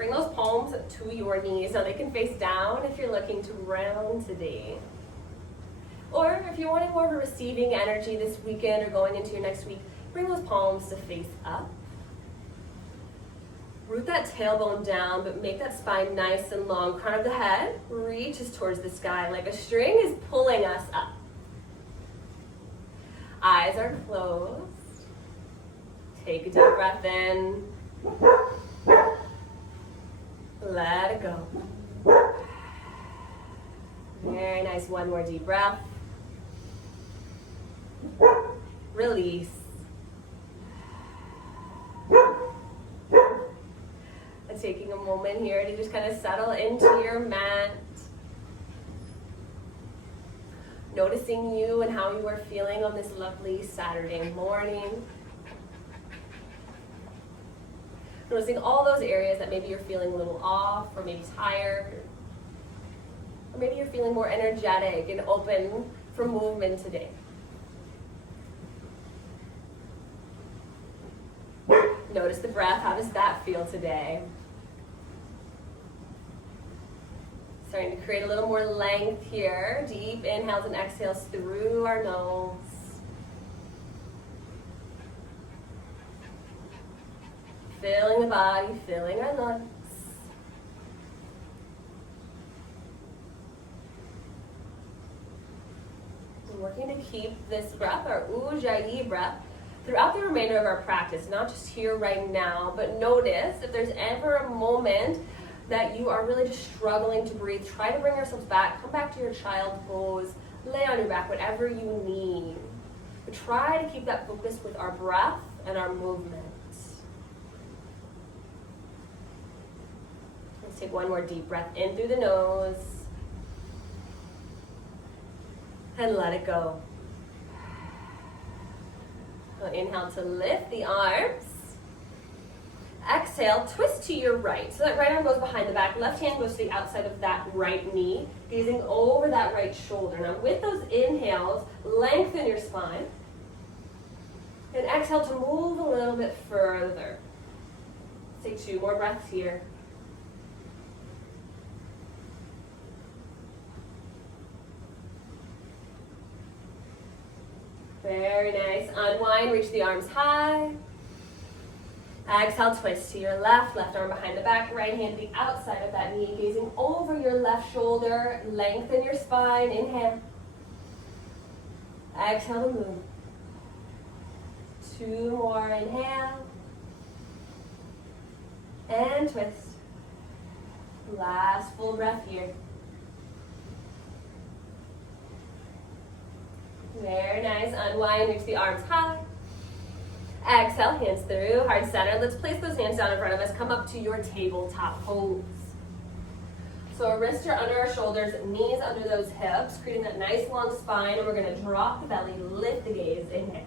Bring those palms to your knees. Now they can face down if you're looking to round today. Or if you're wanting more of a receiving energy this weekend or going into your next week, bring those palms to face up. Root that tailbone down, but make that spine nice and long. Crown of the head reaches towards the sky like a string is pulling us up. Eyes are closed. Take a deep breath in. Let it go. Very nice. One more deep breath. Release. And taking a moment here to just kind of settle into your mat. Noticing you and how you are feeling on this lovely Saturday morning. Noticing all those areas that maybe you're feeling a little off or maybe tired. Or maybe you're feeling more energetic and open for movement today. Notice the breath. How does that feel today? Starting to create a little more length here. Deep inhales and exhales through our nose. Filling the body, filling our lungs. And working to keep this breath, our Ujjayi breath, throughout the remainder of our practice, not just here right now, but notice if there's ever a moment that you are really just struggling to breathe, try to bring yourselves back, come back to your child pose, lay on your back, whatever you need. But try to keep that focus with our breath and our movement. Let's take one more deep breath in through the nose. And let it go. Inhale to lift the arms. Exhale, twist to your right. So that right arm goes behind the back. Left hand goes to the outside of that right knee, gazing over that right shoulder. Now with those inhales, lengthen your spine. And exhale to move a little bit further. Let's take 2 more breaths here. Very nice. Unwind, reach the arms high. Exhale, twist to your left. Left arm behind the back, right hand to the outside of that knee, gazing over your left shoulder. Lengthen your spine. Inhale. Exhale to move. 2 more. Inhale. And twist. Last full breath here. Very nice. Unwind, reach the arms high. Exhale, hands through, heart center. Let's place those hands down in front of us. Come up to your tabletop pose. So our wrists are under our shoulders, knees under those hips, creating that nice long spine, and we're going to drop the belly, lift the gaze. Inhale.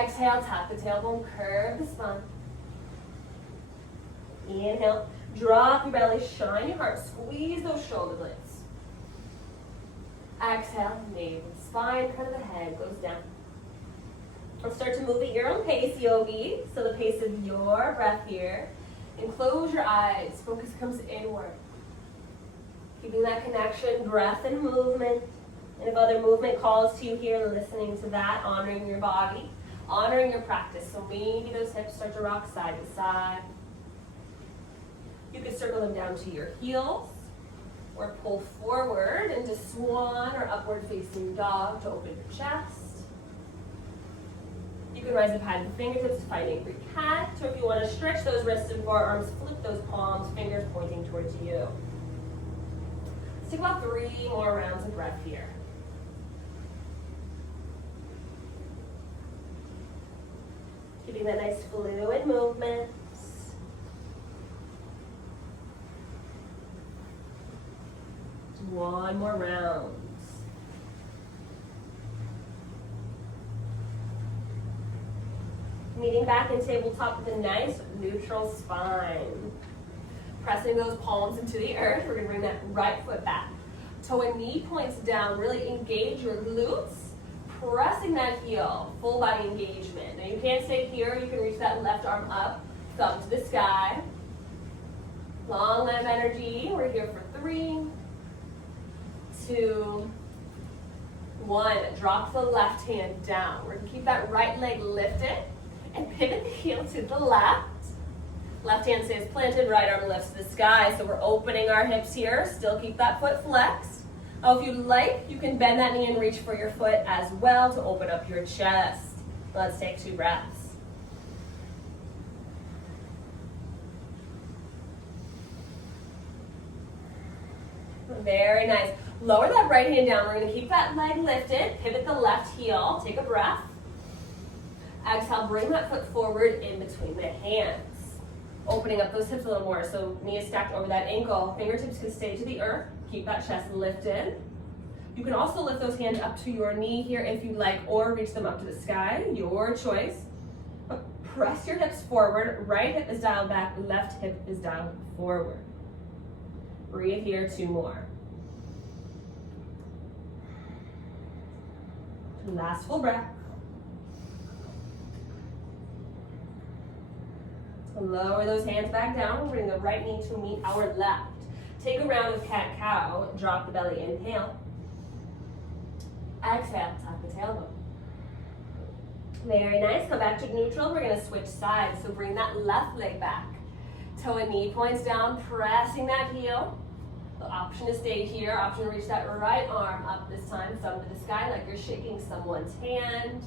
Exhale, tap the tailbone, curve the spine. Inhale, drop your belly, shine your heart, squeeze those shoulder blades. Exhale, navel, spine, crown of the head goes down. Let's start to move at your own pace, yogi. So the pace of your breath here. And close your eyes. Focus comes inward. Keeping that connection, breath and movement. And if other movement calls to you here, listening to that, honoring your body, honoring your practice. So maybe those hips start to rock side to side. You could circle them down to your heels. Or pull forward into swan or upward facing dog to open your chest. You can rise up high with the fingertips, fighting angry cat. So if you want to stretch those wrists and forearms, flip those palms, fingers pointing towards you. Let's take about 3 more rounds of breath here. Keeping that nice fluid movement. 1 more round. Meeting back in tabletop with a nice neutral spine. Pressing those palms into the earth. We're going to bring that right foot back. Toe and knee points down. Really engage your glutes. Pressing that heel. Full body engagement. Now you can't stay here. You can reach that left arm up. thumb to the sky. Long leg energy. We're here for 3, 2, 1. Drop the left hand down. We're going to keep that right leg lifted and pivot the heel to the left. Left hand stays planted, right arm lifts to the sky. So we're opening our hips here. Still keep that foot flexed. Oh, if you like, you can bend that knee and reach for your foot as well to open up your chest. Let's take 2 breaths. Very nice. Lower that right hand down. We're going to keep that leg lifted. Pivot the left heel. Take a breath. Exhale, bring that foot forward in between the hands. Opening up those hips a little more. So knee is stacked over that ankle. Fingertips can stay to the earth. Keep that chest lifted. You can also lift those hands up to your knee here if you like, or reach them up to the sky. Your choice. But press your hips forward. Right hip is dialed back. Left hip is dialed forward. Breathe here, 2 more. Last full breath. Lower those hands back down. Bring the right knee to meet our left. Take a round of cat-cow. Drop the belly. Inhale. Exhale. Tuck the tailbone. Very nice. Come back to neutral. We're going to switch sides. So bring that left leg back. Toe and knee points down. Pressing that heel. The option to stay here. Option to reach that right arm up this time. Thumb to the sky like you're shaking someone's hand.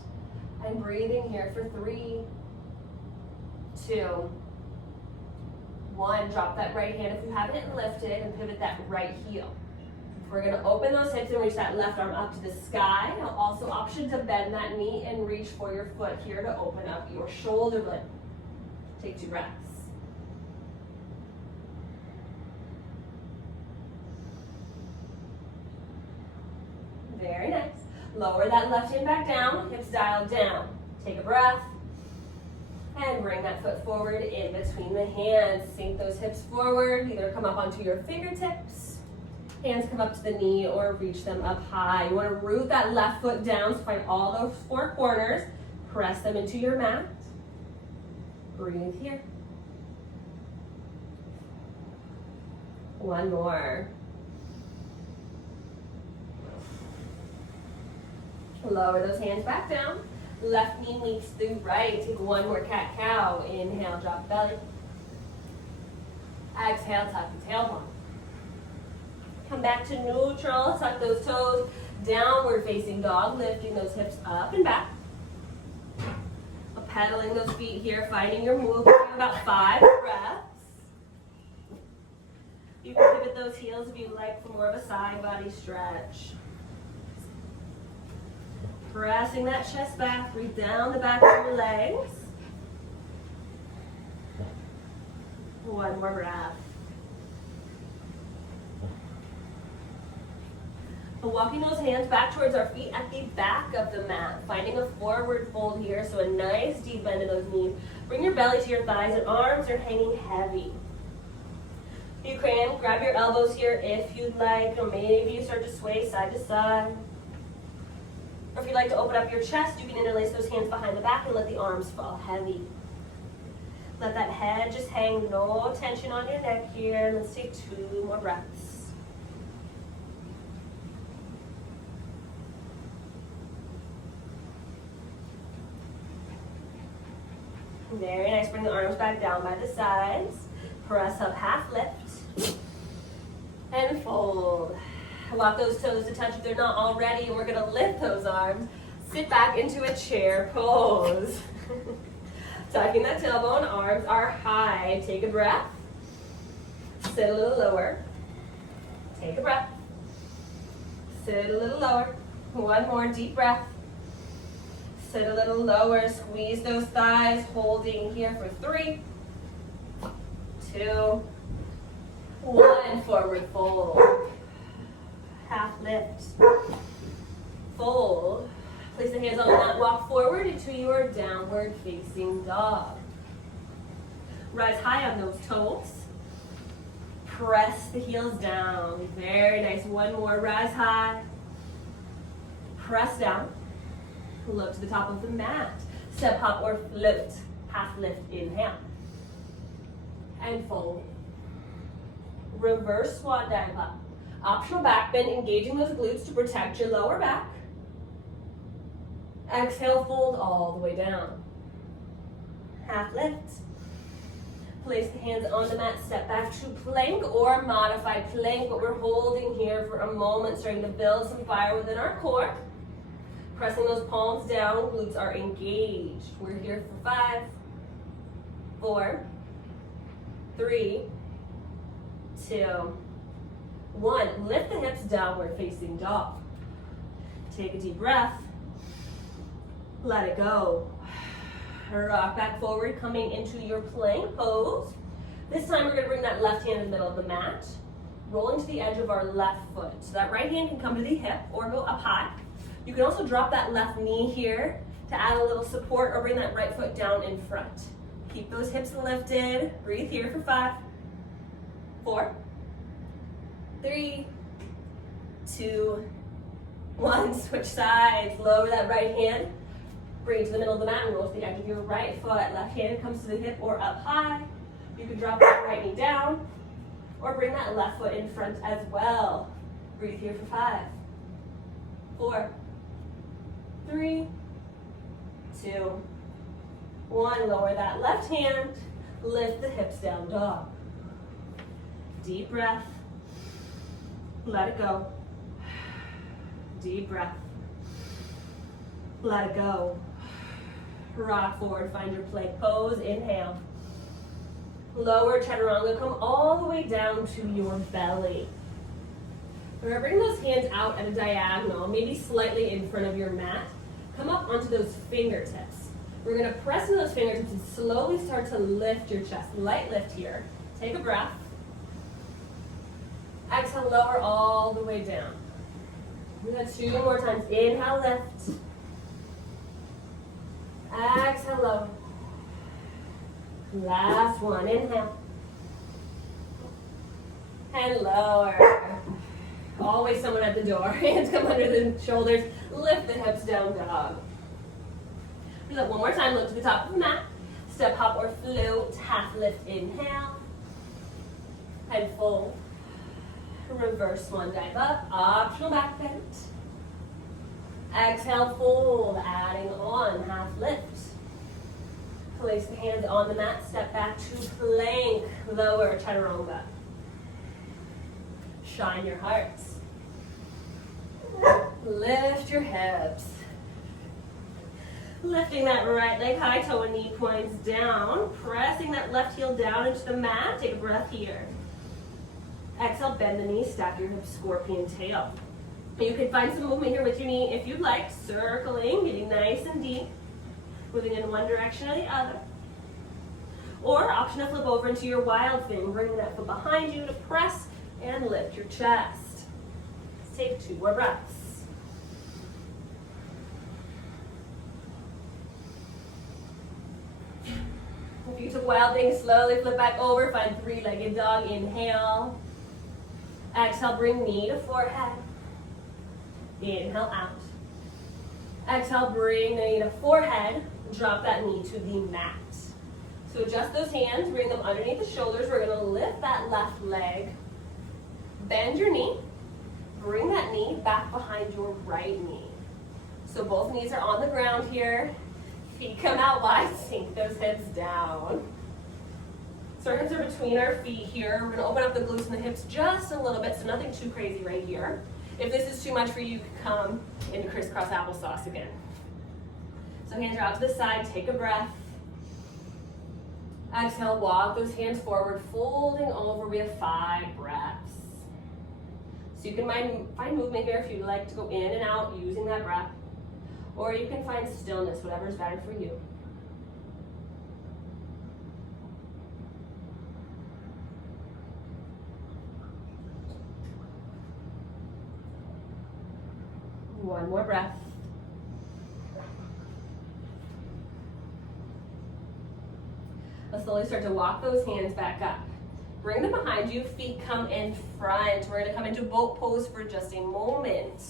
And breathing here for 3, 2, 1. Drop that right hand if you haven't it lifted and pivot that right heel. We're going to open those hips and reach that left arm up to the sky. Now also option to bend that knee and reach for your foot here to open up your shoulder blade. Take 2 breaths. Very nice. Lower that left hand back down, hips dialed down. Take a breath. And bring that foot forward in between the hands. Sink those hips forward. Either come up onto your fingertips. Hands come up to the knee or reach them up high. You want to root that left foot down. So find all those 4 corners. Press them into your mat. Breathe here. 1 more. Lower those hands back down. Left knee meets the right. Take 1 more cat-cow. Inhale, drop belly. Exhale, tuck the tailbone. Come back to neutral. Tuck those toes. Downward facing dog. Lifting those hips up and back. Pedaling those feet here. Finding your movement. About 5 breaths. You can pivot those heels if you like for more of a side body stretch. Pressing that chest back, breathe down the back of your legs. 1 more breath. And walking those hands back towards our feet at the back of the mat. Finding a forward fold here, so a nice deep bend in those knees. Bring your belly to your thighs and arms are hanging heavy. You can grab your elbows here if you'd like, or maybe you start to sway side to side. Or if you'd like to open up your chest, you can interlace those hands behind the back and let the arms fall heavy. Let that head just hang, no tension on your neck here. Let's take 2 more breaths. Very nice. Bring the arms back down by the sides. Press up, half lift. And fold. Walk those toes to touch if they're not already. We're going to lift those arms. Sit back into a chair pose. Tucking that tailbone, arms are high. Take a breath. Sit a little lower. Take a breath. Sit a little lower. 1 more deep breath. Sit a little lower. Squeeze those thighs. Holding here for 3, 2, 1. Forward fold. Half lift. Fold. Place the hands on the mat. Walk forward into your downward facing dog. Rise high on those toes. Press the heels down. Very nice. 1 more. Rise high. Press down. Look to the top of the mat. Step hop or float. Half lift. Inhale. and fold. Reverse swan dive up. Optional back bend, engaging those glutes to protect your lower back. Exhale, fold all the way down. Half lift. Place the hands on the mat, step back to plank or modified plank, but we're holding here for a moment, starting to build some fire within our core. Pressing those palms down, glutes are engaged. We're here for 5, 4, 3, 2, 1. Lift the hips, downward facing dog. Take a deep breath. Let it go. Rock back forward, coming into your plank pose. This time we're going to bring that left hand in the middle of the mat, rolling to the edge of our left foot. So that right hand can come to the hip or go up high. You can also drop that left knee here to add a little support, or bring that right foot down in front. Keep those hips lifted. Breathe here for 5, 4, 3, 2, 1. Switch sides. Lower that right hand. Bring it to the middle of the mat and roll to the edge of your right foot. Left hand comes to the hip or up high. You can drop that right knee down or bring that left foot in front as well. Breathe here for 5, 4, 3, 2, 1. Lower that left hand. Lift the hips down, dog. Deep breath. Let it go. Deep breath. Let it go. Rock forward, find your plank pose. Inhale. Lower chaturanga, come all the way down to your belly. We're going to bring those hands out at a diagonal, maybe slightly in front of your mat. Come up onto those fingertips. We're going to press into those fingertips and slowly start to lift your chest. Light lift here. Take a breath. Exhale, lower all the way down. We got 2 more times. Inhale, lift. Exhale, lower. Last one. Inhale. And lower. Always someone at the door. Hands come under the shoulders. Lift the hips down, dog. Do that one more time. Look to the top of the mat. Step, hop, or float. Half lift. Inhale. And fold. Reverse swan dive up. Optional back bend. Exhale, fold. Adding on. Half lift. Place the hands on the mat. Step back to plank. Lower chaturanga. Shine your hearts. Lift your hips. Lifting that right leg high, toe and knee points down. Pressing that left heel down into the mat. Take a breath here. Exhale, bend the knee, stack your hips, scorpion tail. You can find some movement here with your knee if you'd like. Circling, getting nice and deep. Moving in one direction or the other. Or option to flip over into your wild thing. Bringing that foot behind you to press and lift your chest. Let's take 2 more breaths. If you took wild thing, slowly flip back over. Find 3-legged dog. Inhale. Exhale, bring knee to forehead. Inhale out. Exhale, bring the knee to forehead. Drop that knee to the mat. So adjust those hands, bring them underneath the shoulders. We're going to lift that left leg. Bend your knee. Bring that knee back behind your right knee. So both knees are on the ground here. Feet come out wide, sink those hips down. Circles are between our feet here. We're going to open up the glutes and the hips just a little bit, so nothing too crazy right here. If this is too much for you, you can come into crisscross applesauce again. So hands are out to the side, take a breath. Exhale, walk those hands forward, folding over. We have 5 breaths. So you can find movement here if you'd like to go in and out using that breath. Or you can find stillness, whatever is better for you. One more breath. Let's slowly start to walk those hands back up. Bring them behind you, feet come in front. We're gonna come into boat pose for just a moment.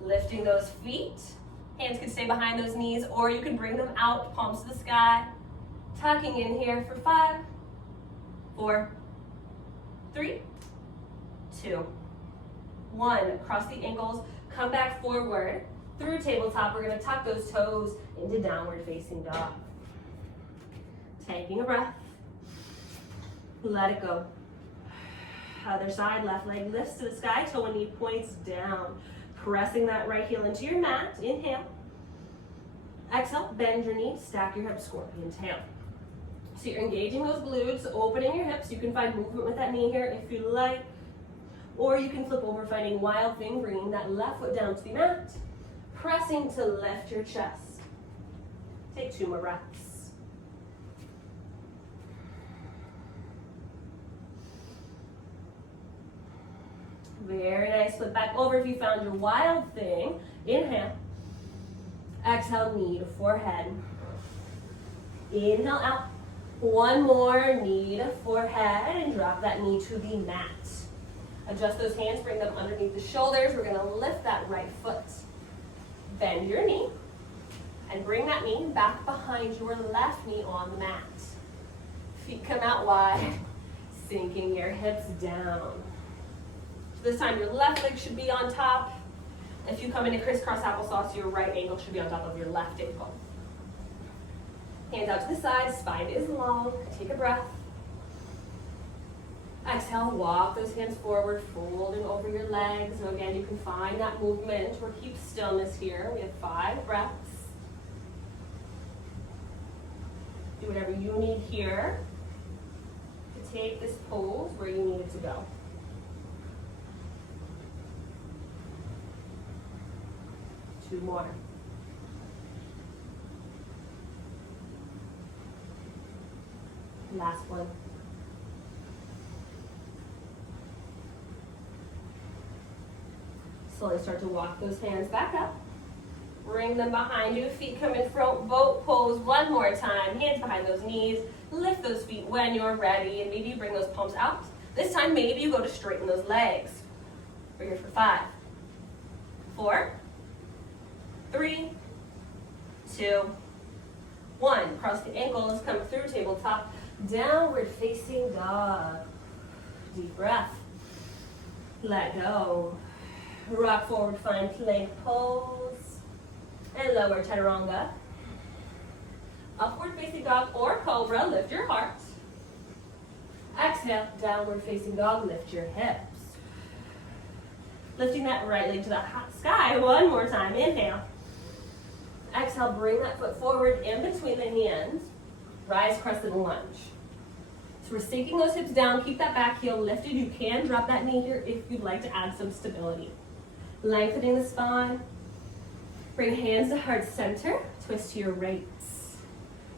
Lifting those feet. Hands can stay behind those knees, or you can bring them out, palms to the sky. Tucking in here for 5, 4, 3, 2, 1. Cross the ankles, come back forward through tabletop. We're going to tuck those toes into downward facing dog. Taking a breath. Let it go. Other side, left leg lifts to the sky, toe and knee points down. Pressing that right heel into your mat. Inhale. Exhale, bend your knee, stack your hips, scorpion tail. So you're engaging those glutes, opening your hips. You can find movement with that knee here if you like. Or you can flip over, finding wild thing, bringing that left foot down to the mat. Pressing to lift your chest. Take 2 more breaths. Very nice. Flip back over if you found your wild thing. Inhale. Exhale, knee to forehead. Inhale out. 1 more, knee to forehead, and drop that knee to the mat. Adjust those hands, bring them underneath the shoulders. We're gonna lift that right foot. Bend your knee, and bring that knee back behind your left knee on the mat. Feet come out wide, sinking your hips down. This time your left leg should be on top. If you come into crisscross applesauce, your right ankle should be on top of your left ankle. Hands out to the side, spine is long. Take a breath. Exhale, walk those hands forward, folding over your legs. And again, you can find that movement or keep stillness here. We have 5 breaths. Do whatever you need here to take this pose where you need it to go. Two more. Last one. Slowly start to walk those hands back up. Bring them behind you. Feet come in front. Boat pose one more time. Hands behind those knees. Lift those feet when you're ready. And maybe you bring those palms out. This time, maybe you go to straighten those legs. We're here for 5, 4, 3, 2, 1. Cross the ankles, come through tabletop, downward facing dog. Deep breath. Let go. Rock forward, find plank pose. And lower chaturanga. Upward facing dog or cobra, lift your heart. Exhale, downward facing dog, lift your hips. Lifting that right leg to the sky one more time. Inhale. Exhale, bring that foot forward in between the hands. Rise, crescent lunge. So we're sinking those hips down. Keep that back heel lifted. You can drop that knee here if you'd like to add some stability. Lengthening the spine. Bring hands to heart center. Twist to your right.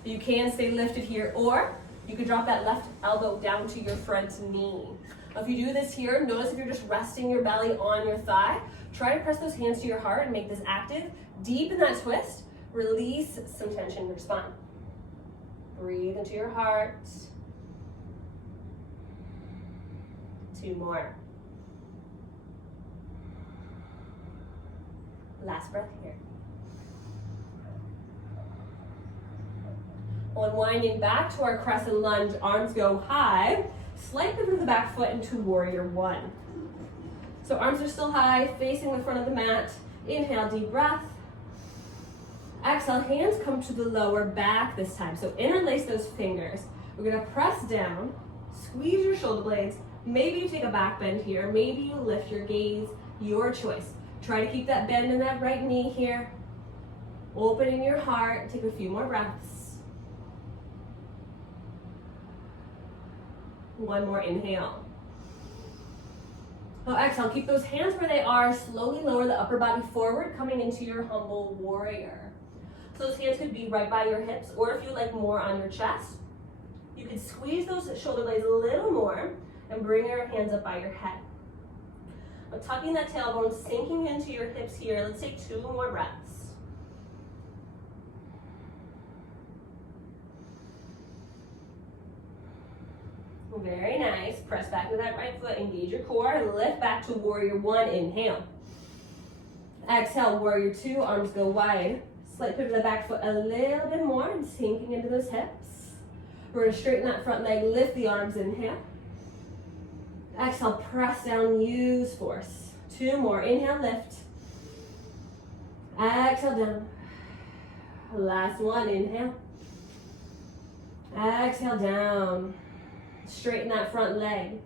You can stay lifted here, or you can drop that left elbow down to your front knee. If you do this here, notice if you're just resting your belly on your thigh, try to press those hands to your heart and make this active. Deepen that twist. Release some tension in your spine. Breathe into your heart. 2 more. Last breath here. Unwinding back to our crescent lunge, arms go high. Slight pivot of the back foot into warrior 1. So arms are still high, facing the front of the mat. Inhale, deep breath. Exhale, hands come to the lower back this time. So interlace those fingers. We're gonna press down, squeeze your shoulder blades. Maybe you take a back bend here. Maybe you lift your gaze, your choice. Try to keep that bend in that right knee here. Opening your heart, take a few more breaths. 1 more inhale. So exhale, keep those hands where they are. Slowly lower the upper body forward, coming into your humble warrior. So those hands could be right by your hips, or if you like more on your chest, you could squeeze those shoulder blades a little more and bring your hands up by your head. Now tucking that tailbone, sinking into your hips here. Let's take 2 more breaths. Very nice. Press back to that right foot, engage your core, and lift back to warrior 1. Inhale. Exhale, warrior 2, arms go wide. Slight pivot to the back foot a little bit more and sinking into those hips. We're gonna straighten that front leg, lift the arms, inhale. Exhale, press down, use force. 2 more, inhale, lift. Exhale, down. Last one, inhale. Exhale, down. Straighten that front leg.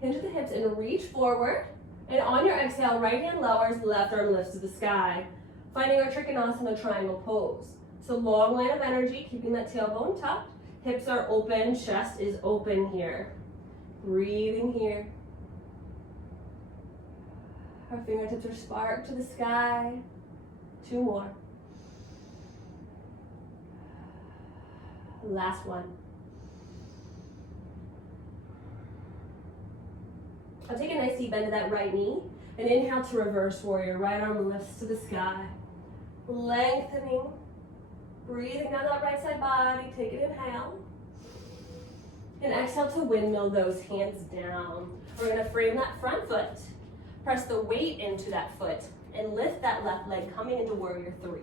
Hinge at the hips and reach forward. And on your exhale, right hand lowers, left arm lifts to the sky. Finding our Trikonasana triangle pose. So long line of energy, keeping that tailbone tucked. Hips are open, chest is open here. Breathing here. Our fingertips are sparked to the sky. 2 more. Last one. I'll take a nice deep bend to that right knee and inhale to reverse warrior. Right arm lifts to the sky. Lengthening. Breathing down that right side body. Take an inhale. And exhale to windmill those hands down. We're going to frame that front foot. Press the weight into that foot and lift that left leg coming into warrior 3.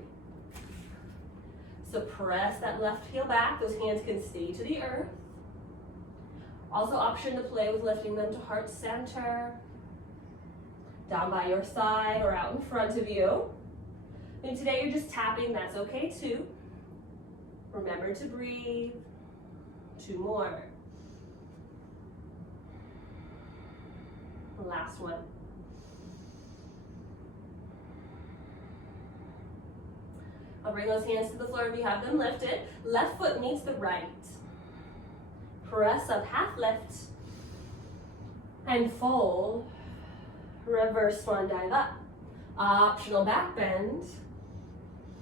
So press that left heel back. Those hands can stay to the earth. Also option to play with lifting them to heart center. Down by your side or out in front of you. And today you're just tapping, that's okay too. Remember to breathe. 2 more. Last one. I'll bring those hands to the floor if you have them lifted. Left foot meets the right. Press up, half lift. And fold. Reverse swan dive up. Optional back bend.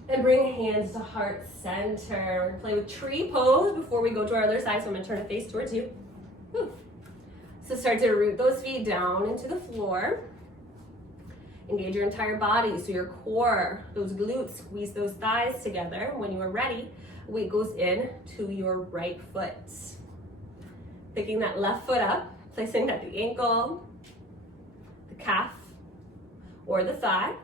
And bring hands to heart center. Play with tree pose before we go to our other side. So I'm going to turn a face towards you. Whew. So start to root those feet down into the floor. Engage your entire body, so your core, those glutes, squeeze those thighs together. When you are ready, weight goes in to your right foot. Picking that left foot up, placing it at the ankle, the calf, or the thigh.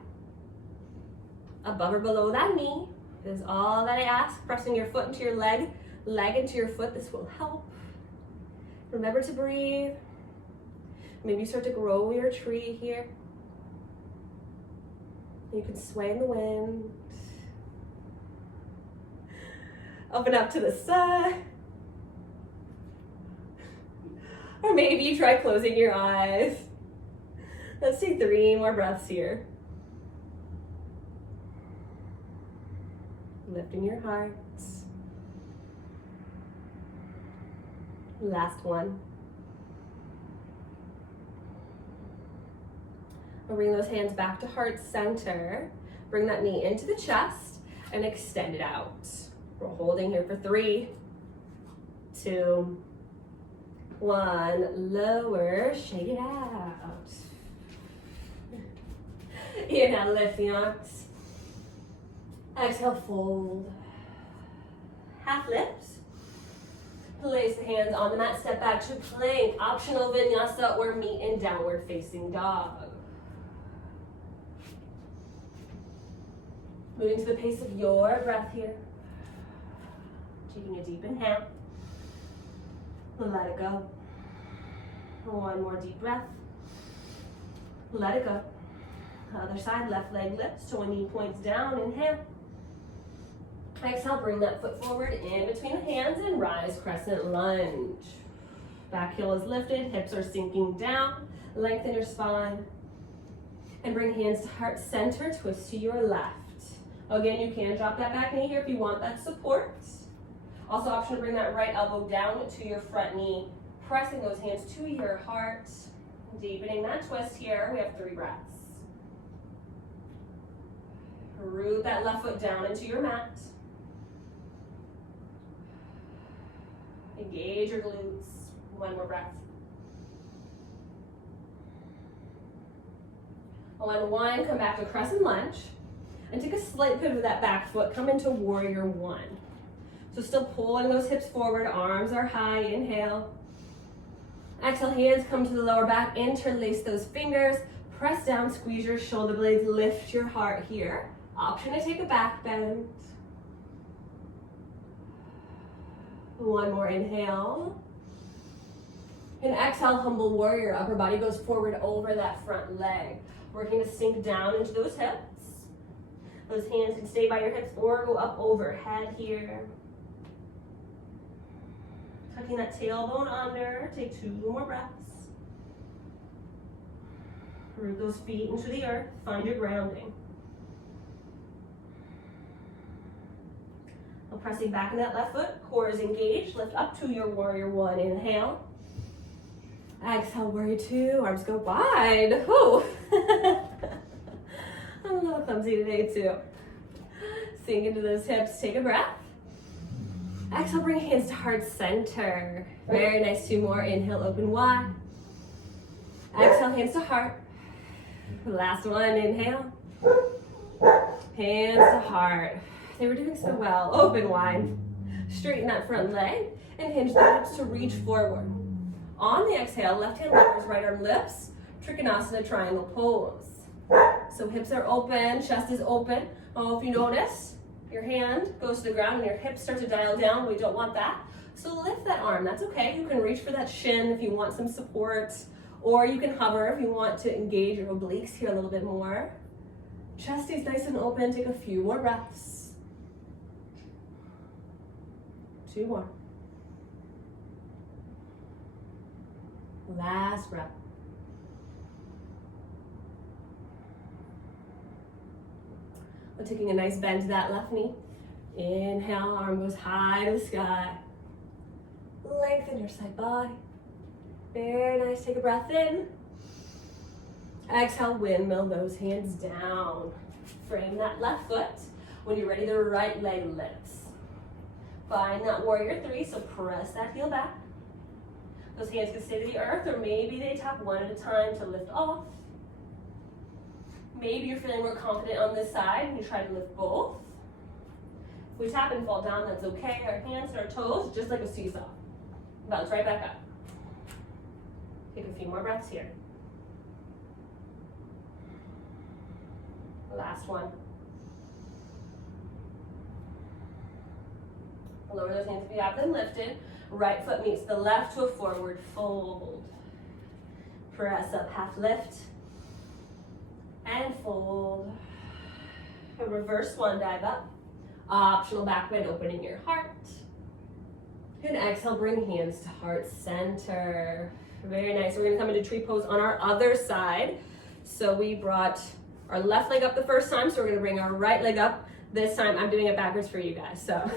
Above or below that knee is all that I ask. Pressing your foot into your leg, leg into your foot, this will help. Remember to breathe. Maybe you start to grow your tree here. You can sway in the wind. Open up to the side. Or maybe try closing your eyes. Let's take 3 more breaths here. Lifting your heart. Last one. I'll bring those hands back to heart center. Bring that knee into the chest and extend it out. We're holding here for 3, 2, 1. Lower, shake it out. Inhale, lift the arms. Exhale, fold. Half lift. Place the hands on the mat, step back to plank. Optional vinyasa or meet in downward facing dog. Moving to the pace of your breath here. Taking a deep inhale. Let it go. 1 more deep breath. Let it go. Other side, left leg lifts, so 1 knee points down, inhale. Exhale, bring that foot forward in between the hands and rise, crescent lunge. Back heel is lifted, hips are sinking down. Lengthen your spine. And bring hands to heart center, twist to your left. Again, you can drop that back knee here if you want that support. Also option to bring that right elbow down to your front knee, pressing those hands to your heart. Deepening that twist here, we have 3 breaths. Root that left foot down into your mat. Engage your glutes. 1 more breath. On 1, come back to crescent lunge. And take a slight pivot of that back foot. Come into warrior 1. So still pulling those hips forward. Arms are high. Inhale. Exhale, hands come to the lower back. Interlace those fingers. Press down, squeeze your shoulder blades. Lift your heart here. Option to take a back bend. One more inhale. And exhale, humble warrior. Upper body goes forward over that front leg. Working to sink down into those hips. Those hands can stay by your hips or go up overhead here. Tucking that tailbone under. Take 2 more breaths. Root those feet into the earth. Find your grounding. Now pressing back in that left foot. Core is engaged. Lift up to your warrior 1. Inhale. Exhale, warrior 2. Arms go wide. Whew. I'm a little clumsy today too. Sink into those hips. Take a breath. Exhale, bring hands to heart center. Very nice. 2 more. Inhale, open wide. Exhale, hands to heart. Last one. Inhale. Hands to heart. They were doing so well. Open wide. Straighten that front leg and hinge the hips to reach forward. On the exhale, left hand lowers, right arm lifts. Trikonasana triangle pose. So hips are open, chest is open. Oh, if you notice, your hand goes to the ground and your hips start to dial down. We don't want that. So lift that arm. That's okay. You can reach for that shin if you want some support. Or you can hover if you want to engage your obliques here a little bit more. Chest stays nice and open. Take a few more breaths. 2 more. Last breath. We're taking a nice bend to that left knee. Inhale, arm goes high to the sky. Lengthen your side body. Very nice. Take a breath in. Exhale, windmill those hands down. Frame that left foot. When you're ready, the right leg lifts. Find that warrior 3, so press that heel back. Those hands can stay to the earth, or maybe they tap one at a time to lift off. Maybe you're feeling more confident on this side and you try to lift both. If we tap and fall down, that's okay. Our hands and our toes, just like a seesaw. Bounce right back up. Take a few more breaths here. Last one. Lower those hands if you have them lifted. Right foot meets the left to a forward fold. Press up, half lift. And fold. A reverse swan dive up. Optional back bend, opening your heart. And exhale, bring hands to heart center. Very nice. We're gonna come into tree pose on our other side. So we brought our left leg up the first time, so we're gonna bring our right leg up. This time I'm doing it backwards for you guys. So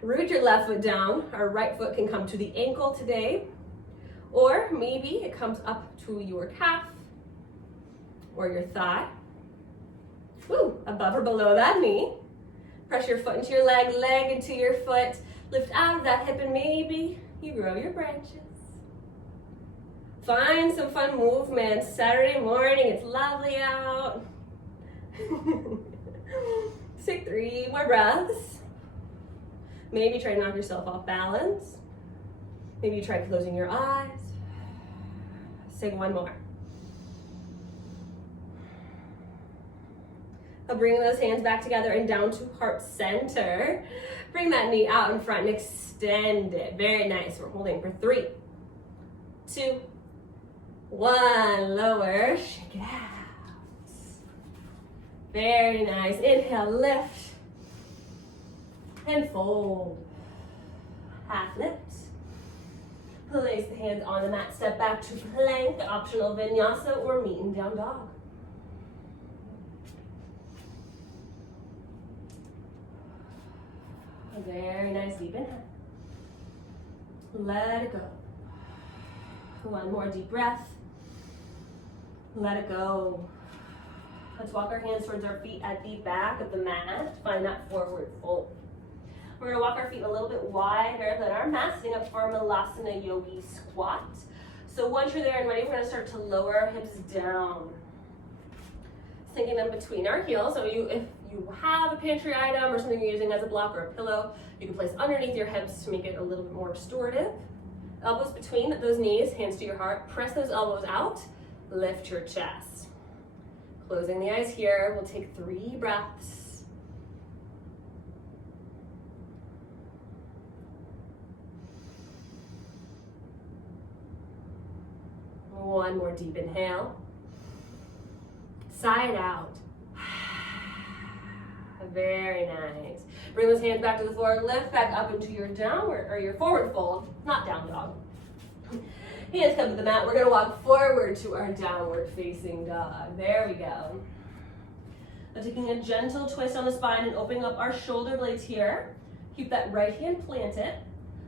root your left foot down. Our right foot can come to the ankle today, or maybe it comes up to your calf or your thigh. Woo, above or below that knee. Press your foot into your leg, leg into your foot. Lift out of that hip and maybe you grow your branches. Find some fun movements. Saturday morning, it's lovely out. Take 3 more breaths. Maybe try to knock yourself off balance. Maybe you try closing your eyes. Take 1 more. Now bring those hands back together and down to heart center. Bring that knee out in front and extend it. Very nice. We're holding for 3, 2, 1. Lower. Shake it out. Very nice. Inhale, lift. And fold. Half lift. Place the hands on the mat. Step back to plank. Optional vinyasa or meet in down dog. Very nice, deep inhale. Let it go. 1 more deep breath. Let it go. Let's walk our hands towards our feet at the back of the mat. Find that forward fold. We're gonna walk our feet a little bit wider than our mat, sitting up for Malasana Yogi Squat. So once you're there and ready, we're gonna start to lower our hips down. Sinking them between our heels. So if you have a pantry item or something you're using as a block or a pillow, you can place underneath your hips to make it a little bit more restorative. Elbows between those knees, hands to your heart. Press those elbows out. Lift your chest. Closing the eyes here. We'll take 3 breaths. One more deep inhale. Sigh it out. Very nice. Bring those hands back to the floor. Lift back up into your downward or your forward fold, not down dog. Hands come to the mat. We're going to walk forward to our downward facing dog. There we go. Now taking a gentle twist on the spine and opening up our shoulder blades here. Keep that right hand planted.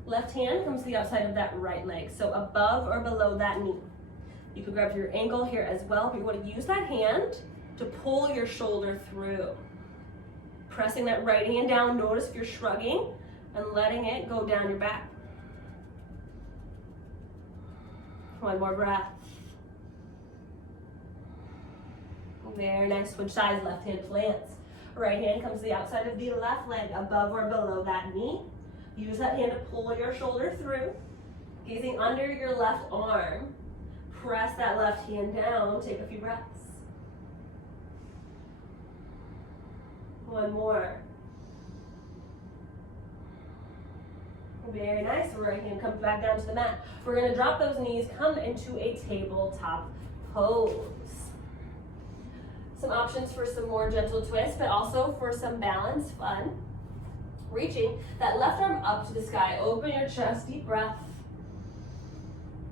Left hand comes to the outside of that right leg, so above or below that knee. You can grab your ankle here as well, but you want to use that hand to pull your shoulder through. Pressing that right hand down, notice if you're shrugging and letting it go down your back. One more breath. Very nice. Switch sides, left hand plants. Right hand comes to the outside of the left leg, above or below that knee. Use that hand to pull your shoulder through. Gazing under your left arm. Press that left hand down. Take a few breaths. One more. Very nice. Right hand comes back down to the mat. We're going to drop those knees, come into a tabletop pose. Some options for some more gentle twists, but also for some balance fun. Reaching that left arm up to the sky. Open your chest, deep breath.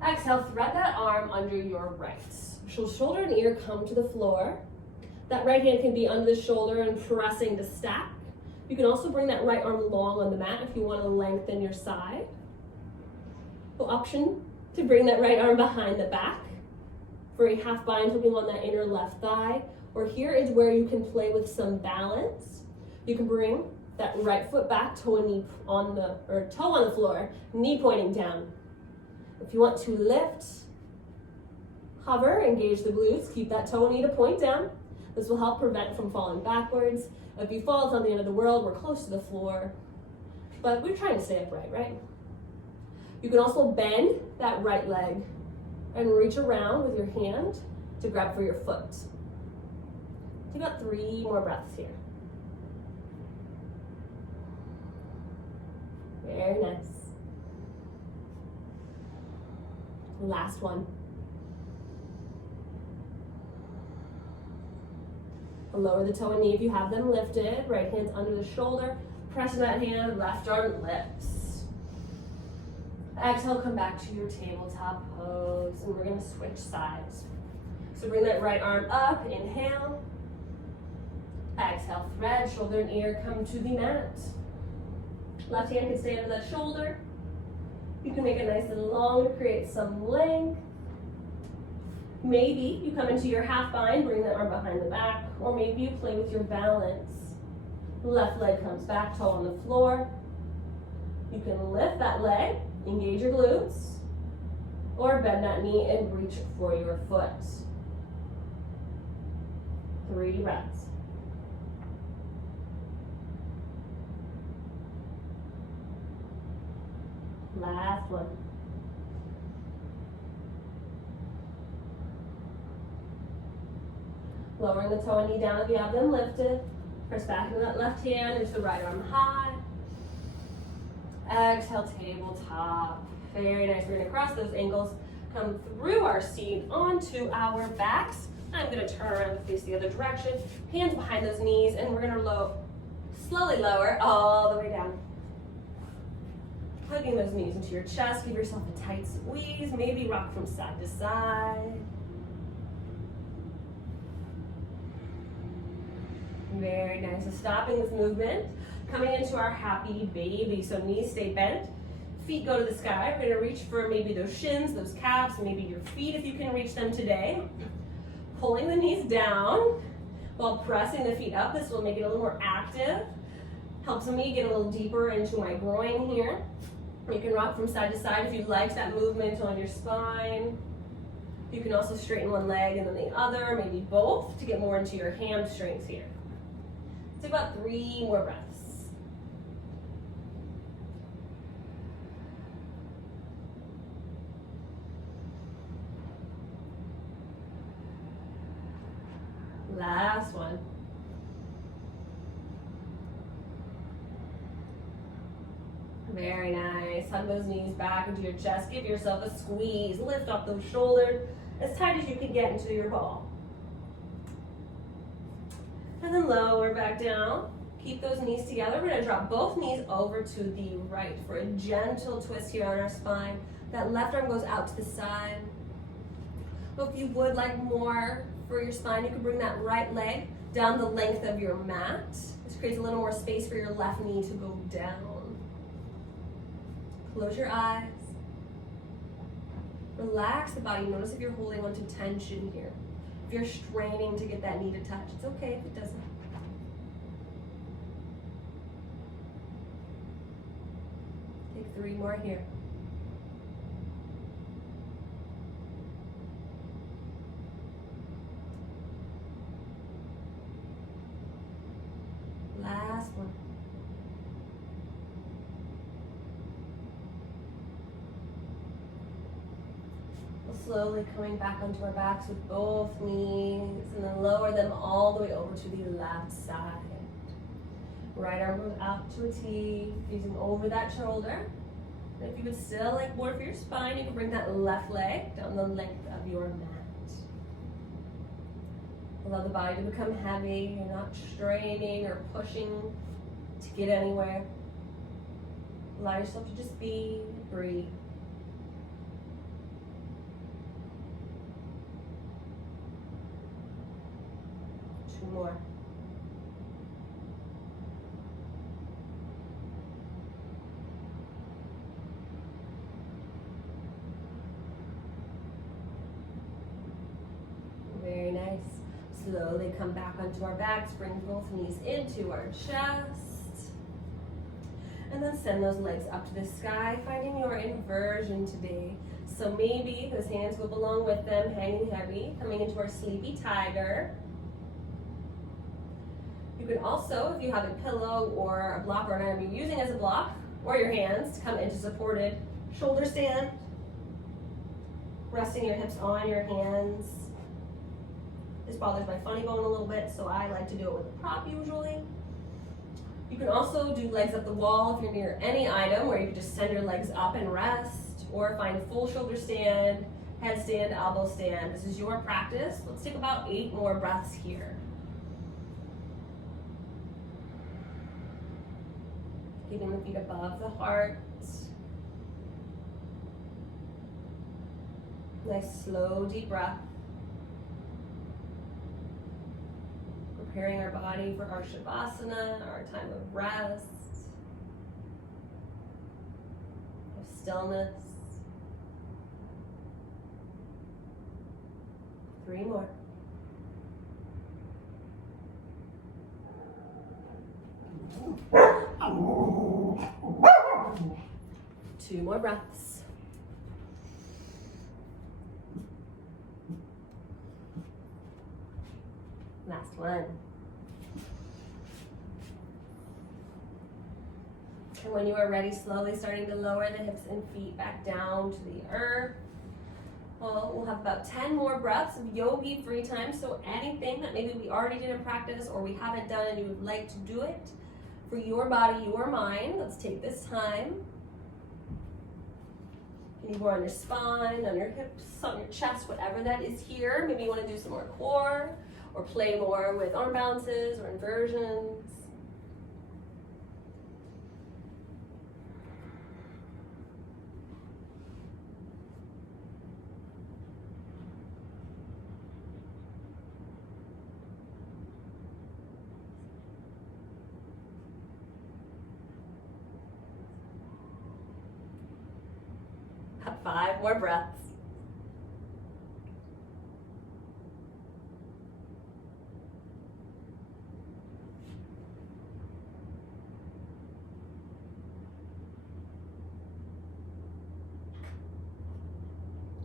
Exhale, thread that arm under your right. So shoulder and ear come to the floor. That right hand can be under the shoulder and pressing to stack. You can also bring that right arm long on the mat if you want to lengthen your side. So option to bring that right arm behind the back for a half bind, hooking on that inner left thigh. Or here is where you can play with some balance. You can bring that right foot back, toe on the floor, knee pointing down. If you want to lift, hover, engage the glutes, keep that toe and knee to point down. This will help prevent from falling backwards. If you fall, it's not the end of the world. We're close to the floor, but we're trying to stay upright, right? You can also bend that right leg and reach around with your hand to grab for your foot. Take about 3 more breaths here. Very nice. Last one. Lower the toe and knee if you have them lifted. Right hand's under the shoulder. Press that hand, left arm lifts. Exhale, come back to your tabletop pose, and we're going to switch sides. So bring that right arm up, inhale. Exhale, thread, shoulder and ear come to the mat. Left hand can stay under that shoulder. You can make it nice and long to create some length. Maybe you come into your half bind, bring the arm behind the back, or maybe you play with your balance. Left leg comes back, toe on the floor. You can lift that leg, engage your glutes, or bend that knee and reach for your foot. 3 breaths. Last one. Lowering the toe and knee down if you have them lifted. Press back into that left hand, reach the right arm high. Exhale, tabletop. Very nice. We're going to cross those ankles, come through our seat onto our backs. I'm going to turn around and face the other direction. Hands behind those knees, and we're going to slowly lower all the way down. Hugging those knees into your chest. Give yourself a tight squeeze. Maybe rock from side to side. Very nice. So stopping this movement, coming into our happy baby. So knees stay bent, feet go to the sky. We're going to reach for maybe those shins, those calves, maybe your feet if you can reach them today. Pulling the knees down while pressing the feet up. This will make it a little more active. Helps me get a little deeper into my groin here. You can rock from side to side if you like that movement on your spine. You can also straighten one leg and then the other, maybe both, to get more into your hamstrings here. Take about 3 more breaths. Last one. Very nice. Hug those knees back into your chest. Give yourself a squeeze. Lift up those shoulders as tight as you can get into your ball. And then lower back down. Keep those knees together. We're gonna drop both knees over to the right for a gentle twist here on our spine. That left arm goes out to the side. But if you would like more for your spine, you can bring that right leg down the length of your mat. This creates a little more space for your left knee to go down. Close your eyes. Relax the body. Notice if you're holding onto tension here. If you're straining to get that knee to touch, it's okay if it doesn't. Take 3 more here. Last one. Slowly coming back onto our backs with both knees, and then lower them all the way over to the left side. Right arm goes out to a T, using over that shoulder. And if you would still like more for your spine, you can bring that left leg down the length of your mat. Allow the body to become heavy. You're not straining or pushing to get anywhere. Allow yourself to just be, breathe. More. Very nice. Slowly come back onto our backs, bring both knees into our chest. And then send those legs up to the sky, finding your inversion today. So maybe those hands go along with them, hanging heavy, coming into our sleepy tiger. You can also, if you have a pillow or a block or an arm you're using as a block, or your hands, come into supported shoulder stand. Resting your hips on your hands. This bothers my funny bone a little bit, so I like to do it with a prop usually. You can also do legs up the wall if you're near any item, where you can just send your legs up and rest, or find full shoulder stand, headstand, elbow stand. This is your practice. Let's take about 8 more breaths here. Keeping the feet above the heart. Nice, slow, deep breath. Preparing our body for our Shavasana, our time of rest, of stillness. 3 more. Two more breaths. Last one. And when you are ready, slowly starting to lower the hips and feet back down to the earth. Well, we'll have about 10 more breaths of yogi free time. So anything that maybe we already did in practice or we haven't done and you would like to do it for your body, your mind, let's take this time. Maybe more on your spine, on your hips, on your chest, whatever that is here. Maybe you want to do some more core or play more with arm balances or inversions. Have 5 more breaths.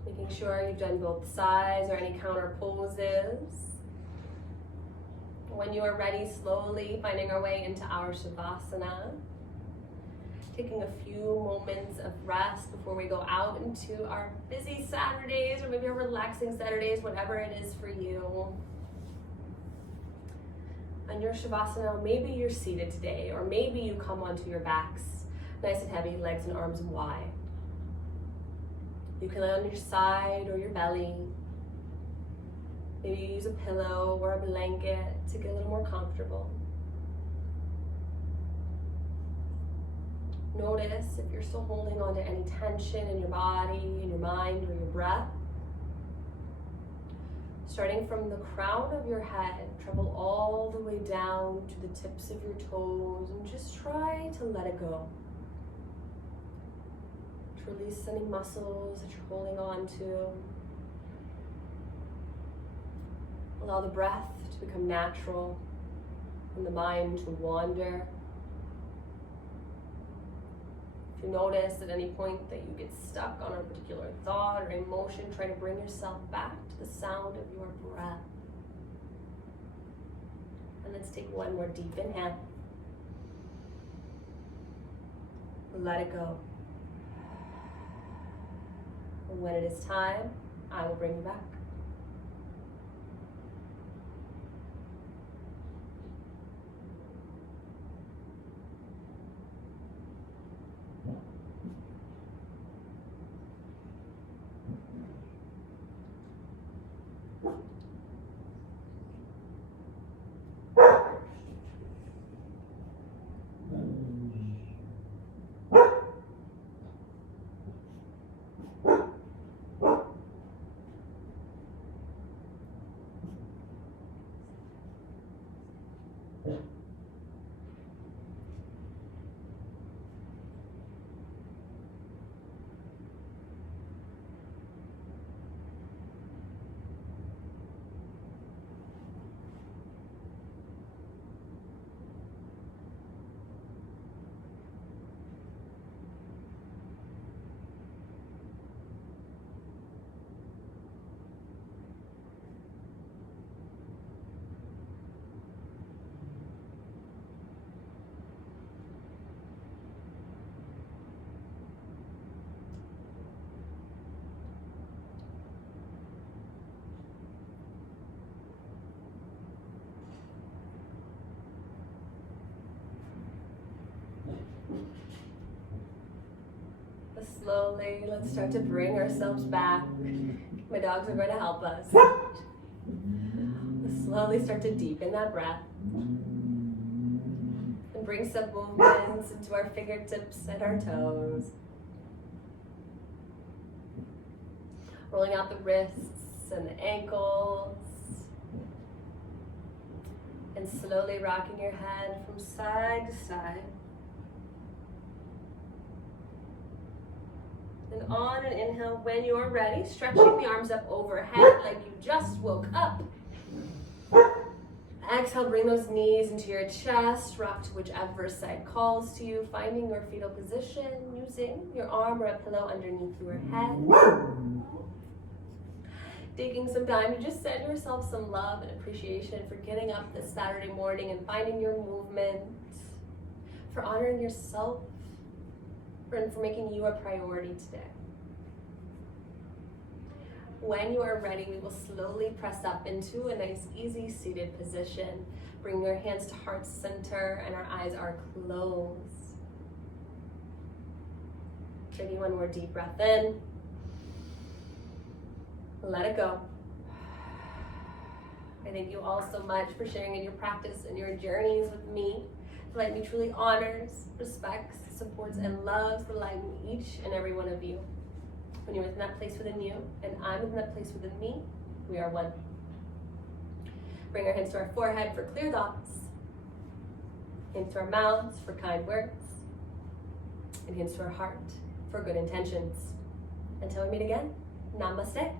Making sure you've done both sides or any counter poses. When you are ready, slowly finding our way into our Shavasana. Taking a few moments of rest before we go out into our busy Saturdays or maybe our relaxing Saturdays, whatever it is for you. On your Shavasana, maybe you're seated today, or maybe you come onto your backs, nice and heavy, legs and arms wide. You can lay on your side or your belly. Maybe you use a pillow or a blanket to get a little more comfortable. Notice if you're still holding on to any tension in your body, in your mind, or your breath. Starting from the crown of your head, travel all the way down to the tips of your toes, and just try to let it go. To release any muscles that you're holding on to. Allow the breath to become natural and the mind to wander. If you notice at any point that you get stuck on a particular thought or emotion, try to bring yourself back to the sound of your breath. And let's take one more deep inhale. Let it go. And when it is time, I will bring you back. Slowly, let's start to bring ourselves back. My dogs are going to help us. Let's slowly start to deepen that breath. And bring some movements into our fingertips and our toes. Rolling out the wrists and the ankles. And slowly rocking your head from side to side. And on an inhale, when you're ready, stretching the arms up overhead like you just woke up. Exhale, bring those knees into your chest, rock to whichever side calls to you, finding your fetal position, using your arm or a pillow underneath your head. Taking some time to just send yourself some love and appreciation for getting up this Saturday morning and finding your movement, for honoring yourself, for making you a priority today. When you are ready, we will slowly press up into a nice, easy seated position. Bring your hands to heart center and our eyes are closed. Taking one more deep breath in. Let it go. I thank you all so much for sharing in your practice and your journeys with me. Light Me truly honors, respects, supports, and loves the light in each and every one of you. When you're within that place within you, and I'm within that place within me, we are one. Bring our hands to our forehead for clear thoughts, hands to our mouths for kind words, and hands to our heart for good intentions. Until we meet again, namaste.